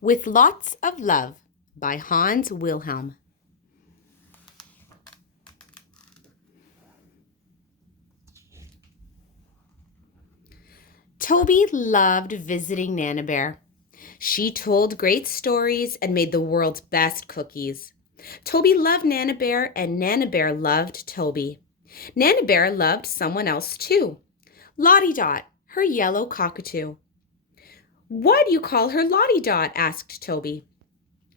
With Lots of Love by Hans Wilhelm. Toby loved visiting Nana Bear. She told great stories and made the world's best cookies. Toby loved Nana Bear and Nana Bear loved Toby. Nana Bear loved someone else too. Lottie Dot, her yellow cockatoo. "Why do you call her Lottie Dot?" asked Toby.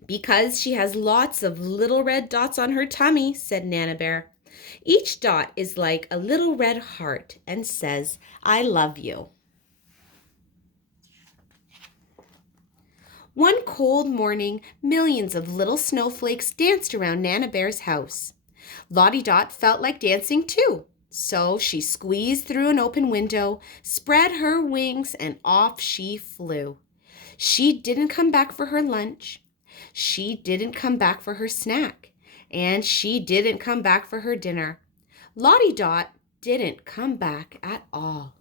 "Because she has lots of little red dots on her tummy," said Nana Bear. "Each dot is like a little red heart and says, 'I love you.'" One cold morning, millions of little snowflakes danced around Nana Bear's house. Lottie Dot felt like dancing too, so she squeezed through an open window, spread her wings, and off she flew. She didn't come back for her lunch. She didn't come back for her snack. And she didn't come back for her dinner. Lottie Dot didn't come back at all.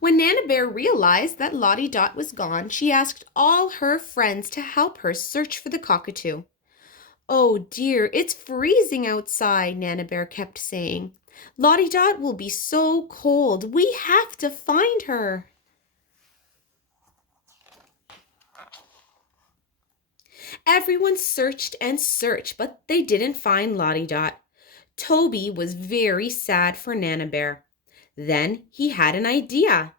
When Nana Bear realized that Lottie Dot was gone, she asked all her friends to help her search for the cockatoo. "Oh dear, it's freezing outside," Nana Bear kept saying. "Lottie Dot will be so cold. We have to find her." Everyone searched and searched, but they didn't find Lottie Dot. Toby was very sad for Nana Bear. Then he had an idea.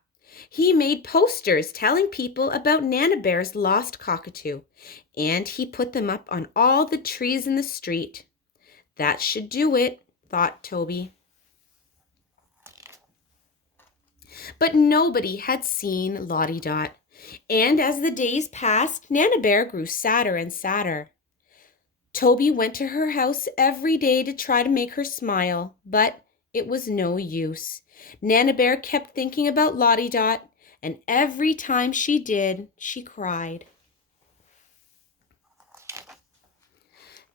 He made posters telling people about Nana Bear's lost cockatoo, and he put them up on all the trees in the street. That should do it, thought Toby. But nobody had seen Lottie Dot, and as the days passed, Nana Bear grew sadder and sadder. Toby went to her house every day to try to make her smile, but it was no use. Nana Bear kept thinking about Lottie Dot, and every time she did, she cried.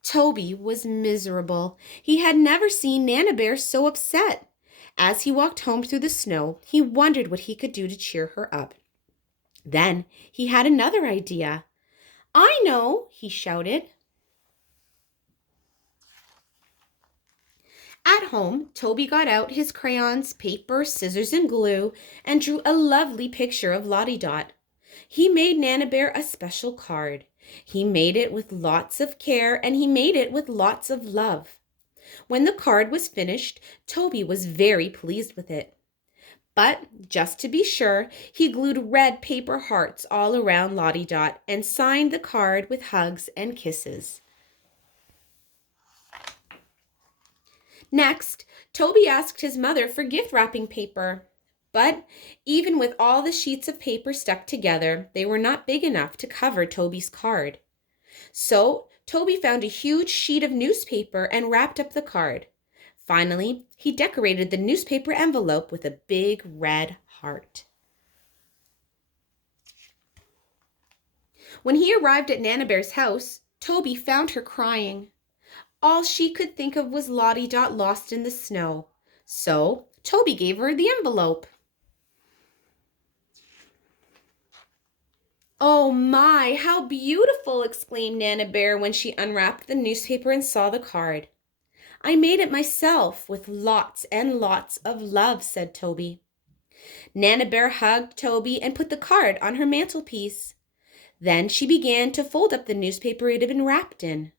Toby was miserable. He had never seen Nana Bear so upset. As he walked home through the snow, he wondered what he could do to cheer her up. Then he had another idea. "I know!" he shouted. At home, Toby got out his crayons, paper, scissors, and glue and drew a lovely picture of Lottie Dot. He made Nana Bear a special card. He made it with lots of care and he made it with lots of love. When the card was finished, Toby was very pleased with it. But just to be sure, he glued red paper hearts all around Lottie Dot and signed the card with hugs and kisses. Next, Toby asked his mother for gift wrapping paper. But even with all the sheets of paper stuck together, they were not big enough to cover Toby's card. So Toby found a huge sheet of newspaper and wrapped up the card. Finally, he decorated the newspaper envelope with a big red heart. When he arrived at Nana Bear's house, Toby found her crying. All she could think of was Lottie Dot lost in the snow. So Toby gave her the envelope. "Oh my, how beautiful!" exclaimed Nana Bear when she unwrapped the newspaper and saw the card. "I made it myself with lots and lots of love," said Toby. Nana Bear hugged Toby and put the card on her mantelpiece. Then she began to fold up the newspaper it had been wrapped in.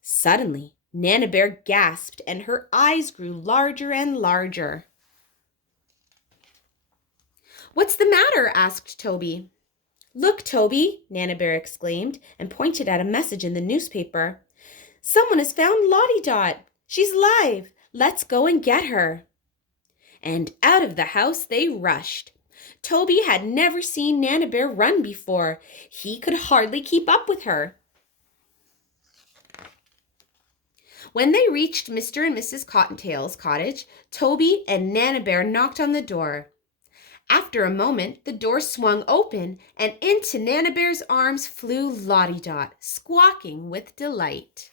Suddenly, Nana Bear gasped and her eyes grew larger and larger. "What's the matter?" asked Toby. "Look, Toby," Nana Bear exclaimed and pointed at a message in the newspaper. "Someone has found Lottie Dot. She's alive. Let's go and get her." And out of the house they rushed. Toby had never seen Nana Bear run before. He could hardly keep up with her. When they reached Mr. and Mrs. Cottontail's cottage, Toby and Nana Bear knocked on the door. After a moment, the door swung open, and into Nana Bear's arms flew Lottie Dot, squawking with delight.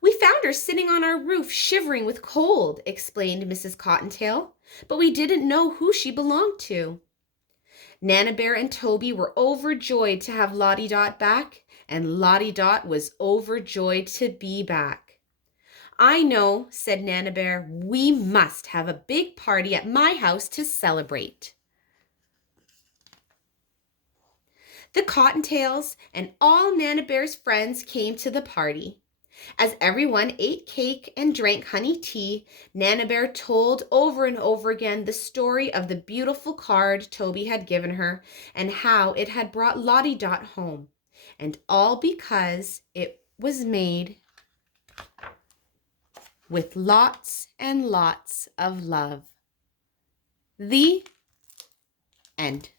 We found her sitting on our roof, shivering with cold, explained Mrs. Cottontail, but we didn't know who she belonged to. Nana Bear and Toby were overjoyed to have Lottie Dot back, and Lottie Dot was overjoyed to be back. I know, said Nana Bear, we must have a big party at my house to celebrate. The Cottontails and all Nana Bear's friends came to the party. As everyone ate cake and drank honey tea, Nana Bear told over and over again the story of the beautiful card Toby had given her and how it had brought Lottie Dot home. And all because it was made with lots and lots of love. The end.